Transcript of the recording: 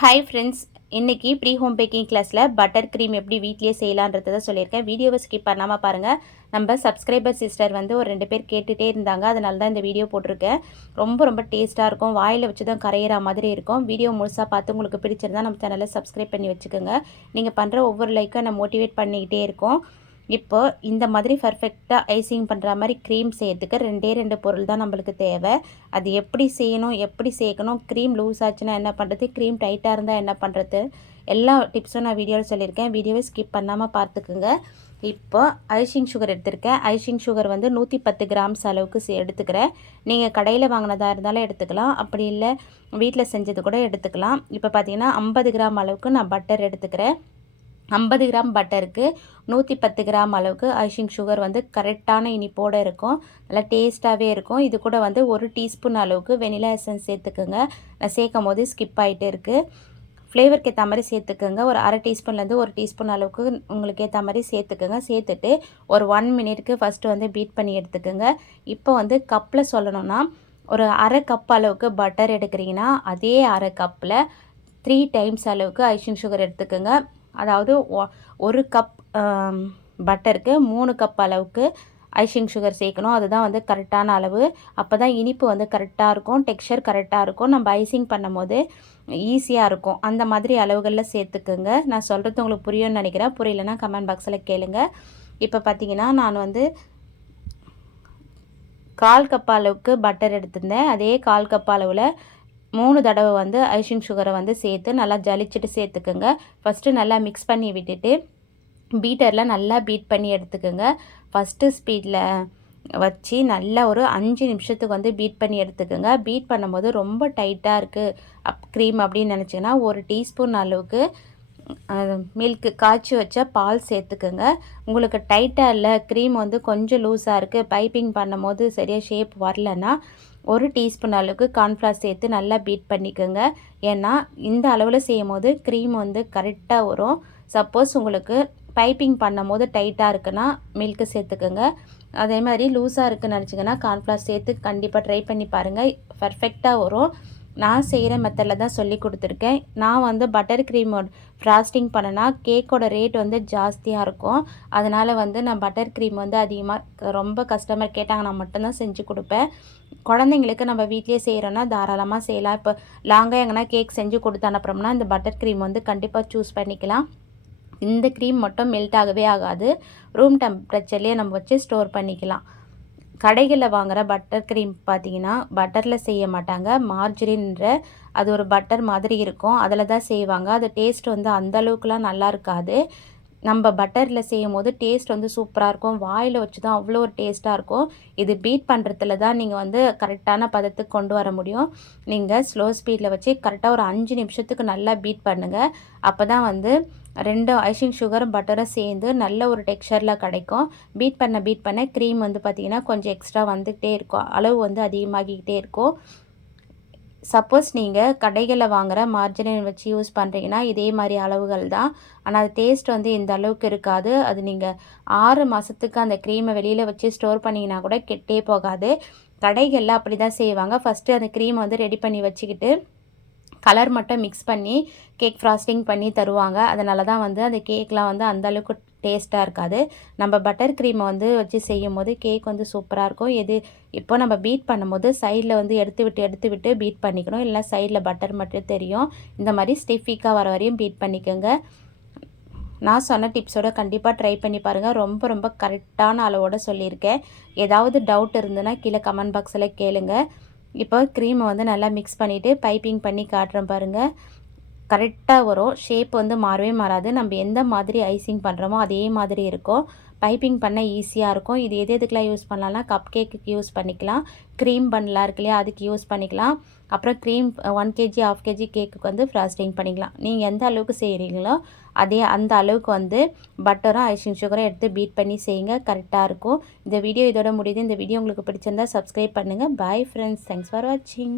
Hi friends இன்றைக்கி free home baking கிளாஸில் butter cream எப்படி வீட்லேயே செய்யலான்றதை சொல்லியிருக்கேன். வீடியோவை ஸ்கிப் பண்ணாமல் பாருங்கள் நம்ம சப்ஸ்கிரைபர் சிஸ்டர் வந்து ஒரு ரெண்டு பேர் கேட்டுகிட்டே இருந்தாங்க. அதனால தான் இந்த வீடியோ போட்டிருக்கேன். ரொம்ப ரொம்ப டேஸ்ட்டாக இருக்கும். வாயில் வச்சு தான் கரையிற மாதிரி இருக்கும். வீடியோ முழுசாக பார்த்து உங்களுக்கு பிடிச்சிருந்தா நம்ம சேனலை சப்ஸ்கிரைப் பண்ணி வச்சுக்கோங்க. நீங்கள் பண்ணுற ஒவ்வொரு லைக்கும் நான் மோட்டிவேட் பண்ணிக்கிட்டே இருக்கோம். இப்போ இந்த மாதிரி பர்ஃபெக்டாக ஐசிங் பண்ணுற மாதிரி க்ரீம் செய்யறதுக்கு ரெண்டே ரெண்டு பொருள் தான் நம்மளுக்கு தேவை. அது எப்படி செய்யணும் எப்படி சேர்க்கணும் க்ரீம் லூஸ் ஆச்சுன்னா என்ன பண்ணுறது க்ரீம் டைட்டாக இருந்தால் என்ன பண்ணுறது எல்லா டிப்ஸும் நான் வீடியோவில் சொல்லியிருக்கேன். வீடியோவை ஸ்கிப் பண்ணாமல் பார்த்துக்குங்க. இப்போ ஐஷிங் சுகர் எடுத்திருக்கேன். ஐஷிங் சுகர் வந்து நூற்றி பத்து கிராம்ஸ் அளவுக்கு எடுத்துக்கிறேன். நீங்கள் கடையில் வாங்கினதாக இருந்தாலும் எடுத்துக்கலாம். அப்படி இல்லை வீட்டில் செஞ்சது கூட எடுத்துக்கலாம். இப்போ பார்த்தீங்கன்னா ஐம்பது கிராம் அளவுக்கு நான் பட்டர் எடுத்துக்கிறேன். ஐம்பது கிராம் பட்டருக்கு நூற்றி பத்து கிராம் அளவுக்கு ஐஷிங் சுகர் வந்து கரெக்டான இனிப்போடு இருக்கும். நல்லா டேஸ்ட்டாகவே இருக்கும். இது கூட வந்து ஒரு டீஸ்பூன் அளவுக்கு வெனிலா எசன்ஸ் சேர்த்துக்குங்க. நான் சேர்க்கும் போது ஸ்கிப் ஆகிட்டு இருக்குது ஃப்ளேவருக்கு ஏற்ற மாதிரி சேர்த்துக்கோங்க. ஒரு அரை டீஸ்பூன்லேருந்து ஒரு டீஸ்பூன் அளவுக்கு உங்களுக்கு ஏற்ற மாதிரி சேர்த்துக்கோங்க. சேர்த்துட்டு ஒரு ஒன் மினிட்க்கு ஃபஸ்ட்டு வந்து பீட் பண்ணி எடுத்துக்கோங்க. இப்போ வந்து கப்பில் சொல்லணும்னா ஒரு அரை கப் அளவுக்கு பட்டர் எடுக்கிறீங்கன்னா அதே அரை கப்பில் த்ரீ டைம்ஸ் அளவுக்கு ஐஷின் சுகர் எடுத்துக்கோங்க. அதாவது ஒரு கப் பட்டருக்கு மூணு கப் அளவுக்கு ஐஷிங் சுகர் சேர்க்கணும். அதுதான் வந்து கரெக்டான அளவு. அப்போ தான் இனிப்பு வந்து கரெக்டாக இருக்கும். டெக்ஸ்சர் கரெக்டாக இருக்கும். நம்ம ஐசிங் பண்ணும் போது ஈஸியாக இருக்கும். அந்த மாதிரி அளவுகளில் சேர்த்துக்குங்க. நான் சொல்கிறது உங்களுக்கு புரியும்னு நினைக்கிறேன். புரியலன்னா கமெண்ட் பாக்ஸில் கேளுங்க. இப்போ பார்த்தீங்கன்னா நான் வந்து கால் கப் அளவுக்கு பட்டர் எடுத்திருந்தேன். அதே கால் கப் அளவில் மூணு தடவை வந்து ஐஷிங் சுகரை வந்து சேர்த்து நல்லா ஜலிச்சுட்டு சேர்த்துக்குங்க. ஃபஸ்ட்டு நல்லா மிக்ஸ் பண்ணி விட்டுட்டு பீட்டரில் நல்லா பீட் பண்ணி எடுத்துக்கோங்க. ஃபஸ்ட்டு ஸ்பீடில் வச்சு நல்லா ஒரு அஞ்சு நிமிஷத்துக்கு வந்து பீட் பண்ணி எடுத்துக்கோங்க. பீட் பண்ணும்போது ரொம்ப டைட்டாக இருக்குது அப் க்ரீம் அப்படின்னு நினச்சிங்கன்னா ஒரு டீஸ்பூன் அளவுக்கு மில்க்கு காய்ச்சி வச்ச பால் சேர்த்துக்குங்க. உங்களுக்கு டைட்டாக இல்லை க்ரீம் வந்து கொஞ்சம் லூஸாக இருக்குது பைப்பிங் பண்ணும்போது சரியாக ஷேப் வரலன்னா ஒரு டீஸ்பூன் அளவுக்கு கார்ன்ஃப்ளவர் சேர்த்து நல்லா பீட் பண்ணிக்கோங்க. ஏன்னா இந்த அளவில் செய்யும் போது க்ரீம் வந்து கரெக்டாக வரும். சப்போஸ் உங்களுக்கு பைப்பிங் பண்ணும் போது டைட்டாக இருக்குன்னா மில்க்கு சேர்த்துக்கோங்க. அதே மாதிரி லூஸாக இருக்குன்னு நினச்சிங்கன்னா கார்ன்ஃப்ளவர் சேர்த்து கண்டிப்பாக ட்ரை பண்ணி பாருங்கள் பர்ஃபெக்டாக வரும். நான் செய்கிற மெத்தடில் தான் சொல்லி கொடுத்துருக்கேன். நான் வந்து பட்டர் க்ரீம் ஃப்ராஸ்டிங் பண்ணனா கேக்கோட ரேட் வந்து ஜாஸ்தியாக இருக்கும். அதனால் வந்து நான் பட்டர் க்ரீம் வந்து அதிகமாக ரொம்ப கஸ்டமர் கேட்டாங்க நான் மட்டும்தான் செஞ்சு கொடுப்பேன். குழந்தைங்களுக்கு நம்ம வீட்லேயே செய்கிறோன்னா தாராளமாக செய்யலாம். இப்போ லாங்காக எங்கன்னா கேக் செஞ்சு கொடுத்து அனுப்புகிறோம்னா இந்த பட்டர் க்ரீம் வந்து கண்டிப்பாக சூஸ் பண்ணிக்கலாம். இந்த க்ரீம் மட்டும் மெல்ட் ஆகவே ஆகாது. ரூம் டெம்பரேச்சர்லேயே நம்ம வச்சு ஸ்டோர் பண்ணிக்கலாம். கடைகளில் வாங்குகிற பட்டர் க்ரீம் பார்த்தீங்கன்னா பட்டரில் செய்ய மாட்டாங்க. மார்ஜரின்ற அது ஒரு பட்டர் மாதிரி இருக்கும். அதில் தான் செய்வாங்க. அது டேஸ்ட் வந்து அந்தளவுக்குலாம் நல்லா இருக்காது. நம்ம பட்டரில் செய்யும் போது டேஸ்ட் வந்து சூப்பராக இருக்கும். வாயில் வச்சு தான் அவ்வளோ ஒரு டேஸ்ட்டாக இருக்கும். இது பீட் பண்ணுறதுல தான் நீங்கள் வந்து கரெக்டான பதத்துக்கு கொண்டு வர முடியும். நீங்கள் ஸ்லோ ஸ்பீடில் வச்சு கரெக்டாக ஒரு அஞ்சு நிமிஷத்துக்கு நல்லா பீட் பண்ணுங்கள் அப்போ தான் வந்து ரெண்டு ஐசிங் சுகரும் பட்டரும் சேர்ந்து நல்ல ஒரு டெக்ஸ்சரில் கிடைக்கும். பீட் பண்ண பீட் பண்ண க்ரீம் வந்து பார்த்திங்கன்னா கொஞ்சம் எக்ஸ்ட்ரா வந்துகிட்டே இருக்கும். அளவு வந்து அதிகமாகிக்கிட்டே இருக்கும். சப்போஸ் நீங்கள் கடைகளில் வாங்குகிற மார்ஜினின் வச்சு யூஸ் பண்ணுறீங்கன்னா இதே மாதிரி அளவுகள் தான். ஆனால் அது டேஸ்ட் வந்து இந்த அளவுக்கு இருக்காது. அது நீங்கள் ஆறு மாதத்துக்கு அந்த க்ரீமை வெளியில் வச்சு ஸ்டோர் பண்ணிங்கன்னா கூட கெட்டே போகாது. கடைகளில் அப்படி தான் செய்வாங்க. ஃபஸ்ட்டு அந்த க்ரீமை வந்து ரெடி பண்ணி வச்சுக்கிட்டு கலர் மட்டும் மிக்ஸ் பண்ணி கேக் ஃப்ராஸ்டிங் பண்ணி தருவாங்க. அதனால தான் வந்து அந்த கேக்லாம் வந்து அந்தளவுக்கு டேஸ்ட்டாக இருக்காது. நம்ம பட்டர் க்ரீமை வந்து வச்சு செய்யும் போது கேக் வந்து சூப்பராக இருக்கும். எது இப்போ நம்ம பீட் பண்ணும்போது சைடில் வந்து எடுத்து விட்டு எடுத்து விட்டு பீட் பண்ணிக்கணும். இல்லை சைடில் பட்டர் மட்டும் தெரியும். இந்த மாதிரி ஸ்டிஃபிக்காக வர வரையும் பீட் பண்ணிக்கோங்க. நான் சொன்ன டிப்ஸோட கண்டிப்பாக ட்ரை பண்ணி பாருங்கள் ரொம்ப ரொம்ப கரெக்டான அளவோடு சொல்லியிருக்கேன். ஏதாவது டவுட் இருந்ததுன்னா கீழே கமெண்ட் பாக்ஸில் கேளுங்கள் இப்போ க்ரீமை வந்து நல்லா மிக்ஸ் பண்ணிவிட்டு பைப்பிங் பண்ணி காட்டுறேன் பாருங்கள் கரெக்டாக வரும். ஷேப் வந்து மாறவே மாறாது. நம்ம எந்த மாதிரி ஐசிங் பண்ணுறோமோ அதே மாதிரி இருக்கும். பைப்பிங் பண்ண ஈஸியாக இருக்கும். இது எது எதுக்கெலாம் யூஸ் பண்ணலாம்னா கப் கேக்குக்கு யூஸ் பண்ணிக்கலாம். க்ரீம் பண்ணலாம் இருக்கு இல்லையா அதுக்கு யூஸ் பண்ணிக்கலாம். அப்புறம் cream one KG half KG கேக்குக்கு வந்து ஃப்ராஸ்டிங் பண்ணிக்கலாம். நீங்கள் எந்த அளவுக்கு செய்கிறீங்களோ அதே அந்த அளவுக்கு வந்து பட்டரும் ஐசிங் சுகரும் எடுத்து பீட் பண்ணி செய்யுங்க. கரெக்டாக இருக்கும். இந்த வீடியோ இதோட முடியுது. இந்த வீடியோ உங்களுக்கு பிடிச்சிருந்தா சப்ஸ்கிரைப் பண்ணுங்கள் பாய் ஃப்ரெண்ட்ஸ் தேங்க்ஸ் ஃபார் வாட்சிங்